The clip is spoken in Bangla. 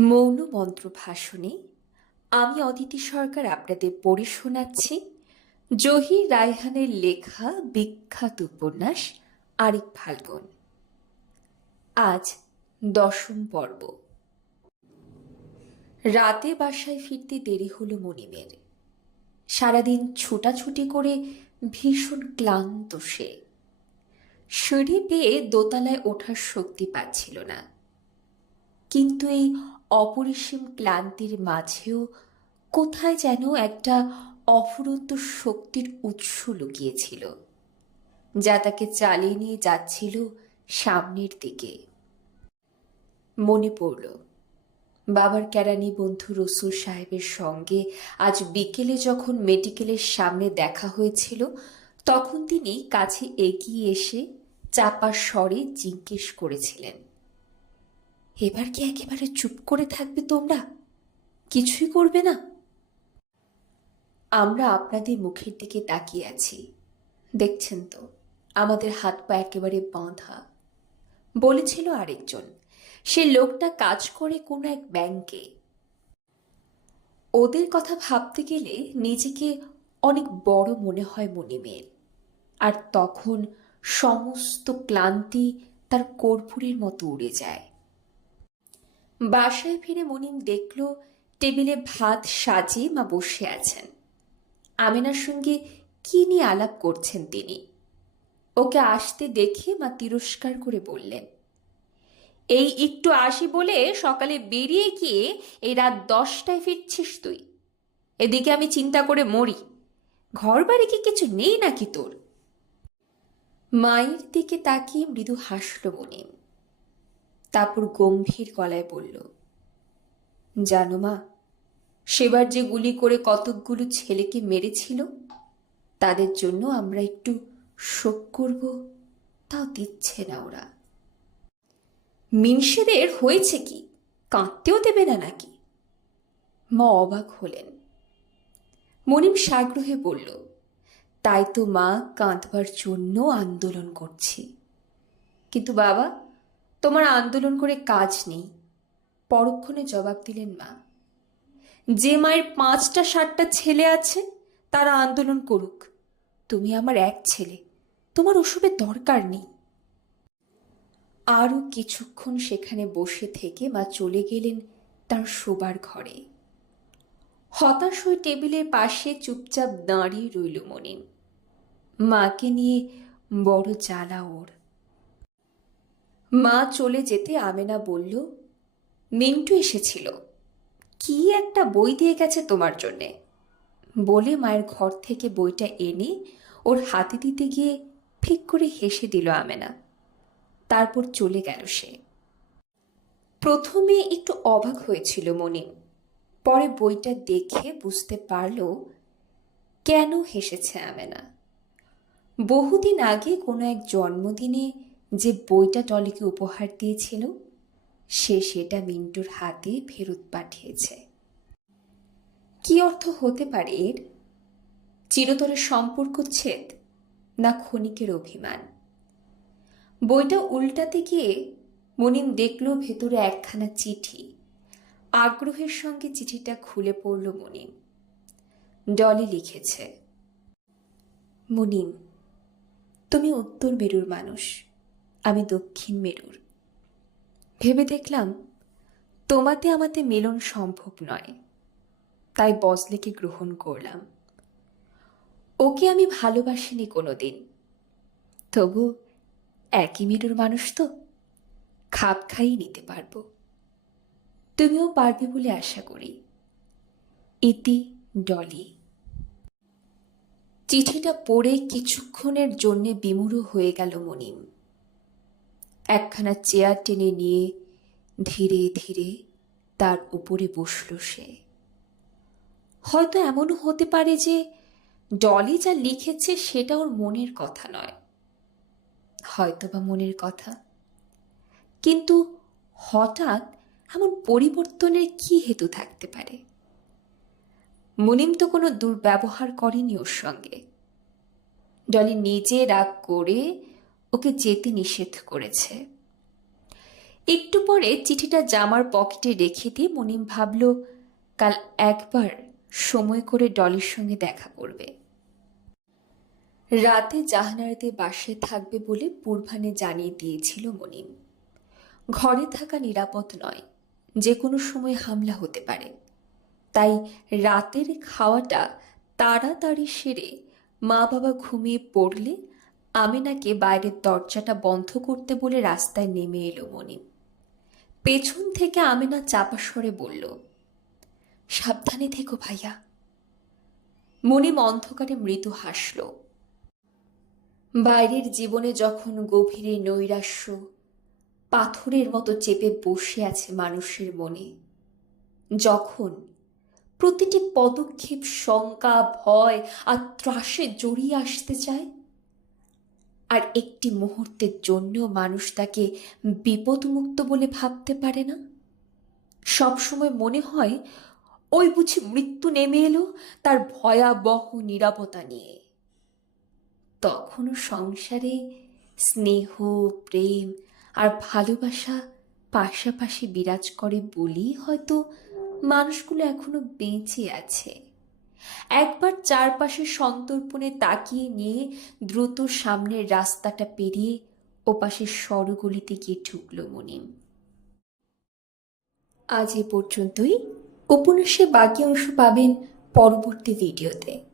মৌন মন্ত্র ভাষণে আমি অদিতি সরকার আপনাদের পড়ে শোনাচ্ছি। জহির রায়হানের লেখা বিখ্যাত উপন্যাস আরেক ফাল্গুন। আজ দশম পর্ব। রাতে বাসায় ফিরতে দেরি হলো মনিমের। সারাদিন ছুটাছুটি করে ভীষণ ক্লান্ত সে। সিঁড়ি পেয়ে দোতলায় ওঠার শক্তি পাচ্ছিল না। কিন্তু এই অপরিসীম ক্লান্তির মাঝেও কোথায় যেন একটা অফুরন্ত শক্তির উৎস লুকিয়েছিল, যা তাকে চালিয়ে নিয়ে যাচ্ছিল সামনের দিকে। মনে পড়ল, বাবার কেরানি বন্ধু রসুল সাহেবের সঙ্গে আজ বিকেলে যখন মেডিকেলের সামনে দেখা হয়েছিল, তখন তিনি কাছে এগিয়ে এসে চাপা স্বরে জিজ্ঞেস করেছিলেন এবার কি একেবারে চুপ করে থাকবে তোমরা? কিছুই করবে না। আমরা আপনাদের মুখের দিকে তাকিয়ে আছি। দেখছেন তো, আমাদের হাত পা একেবারে বাঁধা। বলেছিল আরেকজন, সে লোকটা কাজ করে কোনো এক ব্যাংকে। ওদের কথা ভাবতে গেলে নিজেকে অনেক বড় মনে হয় মনিমের আর তখন সমস্ত ক্লান্তি তার কর্পূরের মতো উড়ে যায়। বাসায় ফিরে মনিম দেখল, টেবিলে ভাত সাজিয়ে মা বসে আছেন। আমিনার সঙ্গে কি নিয়ে আলাপ করছেন তিনি? ওকে আসতে দেখে মা তিরস্কার করে বললেন, এই একটু আসি বলে সকালে বেরিয়ে গিয়ে এই রাত দশটায় ফিরছিস তুই। এদিকে আমি চিন্তা করে মরি। ঘর বাড়ি কি কিছু নেই নাকি তোর? মায়ের দিকে তাকিয়ে মৃদু হাসল মনিম। তারপর গম্ভীর গলায় বলল, জানো মা, সেবার যে গুলি করে কতকগুলো ছেলেকে মেরেছিল, তাদের জন্য আমরা একটু শোক করব, তাও দিচ্ছে না ওরা। মিনসেদের হয়েছে কি? কাঁদতেও দেবে না নাকি? মা অবাক হলেন। মনিম সাগ্রহে বলল, তাই তো মা কাঁদবার জন্য আন্দোলন করছি। কিন্তু বাবা তোমার আন্দোলন করে কাজ নেই। পরক্ষণে জবাব দিলেন মা। যে মায়ের পাঁচটা সাতটা ছেলে আছে, তারা আন্দোলন করুক। তুমি আমার এক ছেলে। তোমার ওসবের দরকার নেই। আরও কিছুক্ষণ সেখানে বসে থেকে মা চলে গেলেন তার শোবার ঘরে। হতাশ হয়ে টেবিলের পাশে চুপচাপ দাঁড়িয়ে রইল মনিম। মাকে নিয়ে বড় জ্বালা ওর। মা চলে যেতে আমেনা বলল, মিন্টু এসেছিল। কি একটা বই দিয়ে গেছে তোমার জন্যে? বলে মায়ের ঘর থেকে বইটা এনে ওর হাতে দিতে গিয়ে ফিক করে হেসে দিল আমেনা। তারপর চলে গেল সে। প্রথমে একটু অবাক হয়েছিল মনিম। পরে বইটা দেখে বুঝতে পারল, কেন হেসেছে আমেনা। বহুদিন আগে কোনো এক জন্মদিনে যে বইটা টলিকে উপহার দিয়েছিল, সে সেটা মিন্টুর হাতে ফেরত পাঠিয়েছে। কি অর্থ হতে পারে এর? চিরতরের সম্পর্ক ছেদ না ক্ষণিকের অভিমান? বইটা উল্টাতে গিয়ে মনিম দেখল ভেতরে একখানা চিঠি। আগ্রহের সঙ্গে চিঠিটা খুলে পড়ল মনিম। ডলি লিখেছে, মনিম, তুমি উত্তর মেরুর মানুষ। আমি দক্ষিণ মেরুর। ভেবে দেখলাম, তোমাতে আমাতে মিলন সম্ভব নয়। তাই বজলেকে গ্রহণ করলাম। ওকে আমি ভালোবাসিনি কোনো দিন তবু একই মেরুর মানুষ তো, খাপ খাইয়ে নিতে পারব। তুমিও পারবে বলে আশা করি। ইতি ডলি। চিঠিটা পড়ে কিছুক্ষণের জন্যে বিমূঢ় হয়ে গেল মনিম। একখানা চেয়ার টেনে নিয়ে ধীরে ধীরে তার উপরে বসল সে। হয়তো এমনও হতে পারে যে ডলি যা লিখেছে সেটা ওর মনের কথা নয়। হয়তো বা মনের কথা। কিন্তু হঠাৎ এমন পরিবর্তনের কি হেতু থাকতে পারে? মুনিম তো কোনো দুর্ব্যবহার করেনি ওর সঙ্গে। ডলি নিজে রাগ করে ওকে যেতে নিষেধ করেছে। একটু পরে চিঠিটা জামার পকেটে রেখে দিয়ে মনিম ভাবল, কাল একবার সময় করে ডলির সঙ্গে দেখা করবে। রাতে জাহানারাতে বাসে থাকবে বলে পূর্বানে জানিয়ে দিয়েছিল মনিম। ঘরে থাকা নিরাপদ নয়, যে কোনো সময় হামলা হতে পারে। তাই রাতের খাওয়াটা তাড়াতাড়ি সেরে মা বাবা ঘুমিয়ে পড়লে আমেনাকে বাইরের দরজাটা বন্ধ করতে বলে রাস্তায় নেমে এলো মনিম পেছন থেকে আমেনা চাপা স্বরে বলল, সাবধানে থেকো ভাইয়া। মনিম অন্ধকারে মৃদু হাসল। বাইরের জীবনে যখন গভীরে নৈরাশ্য, পাথরের মতো চেপে বসে আছে মানুষের মনে, যখন প্রতিটি পদক্ষেপ, শঙ্কা, ভয় আর ত্রাসে জড়িয়ে আসতে চায় আর একটি মুহূর্তের জন্য মানুষ তাকে বিপদমুক্ত বলে ভাবতে পারে না? সবসময় মনে হয়, ওই বুঝি মৃত্যু নেমে এলো তার ভয়াবহ নিরাপত্তা নিয়ে। তখনও সংসারে স্নেহ, প্রেম আর ভালোবাসা পাশাপাশি বিরাজ করে বলেই হয়তো মানুষগুলো এখনও বেঁচে আছে। একবার চারপাশে সন্তর্পণে তাকিয়ে নিয়ে দ্রুত সামনের রাস্তাটা পেরিয়ে ওপাশে সরগলিতে গিয়ে ঢুকল মনিম। আজ এ পর্যন্তই। উপন্যাসে বাকি অংশ পাবেন পরবর্তী ভিডিওতে।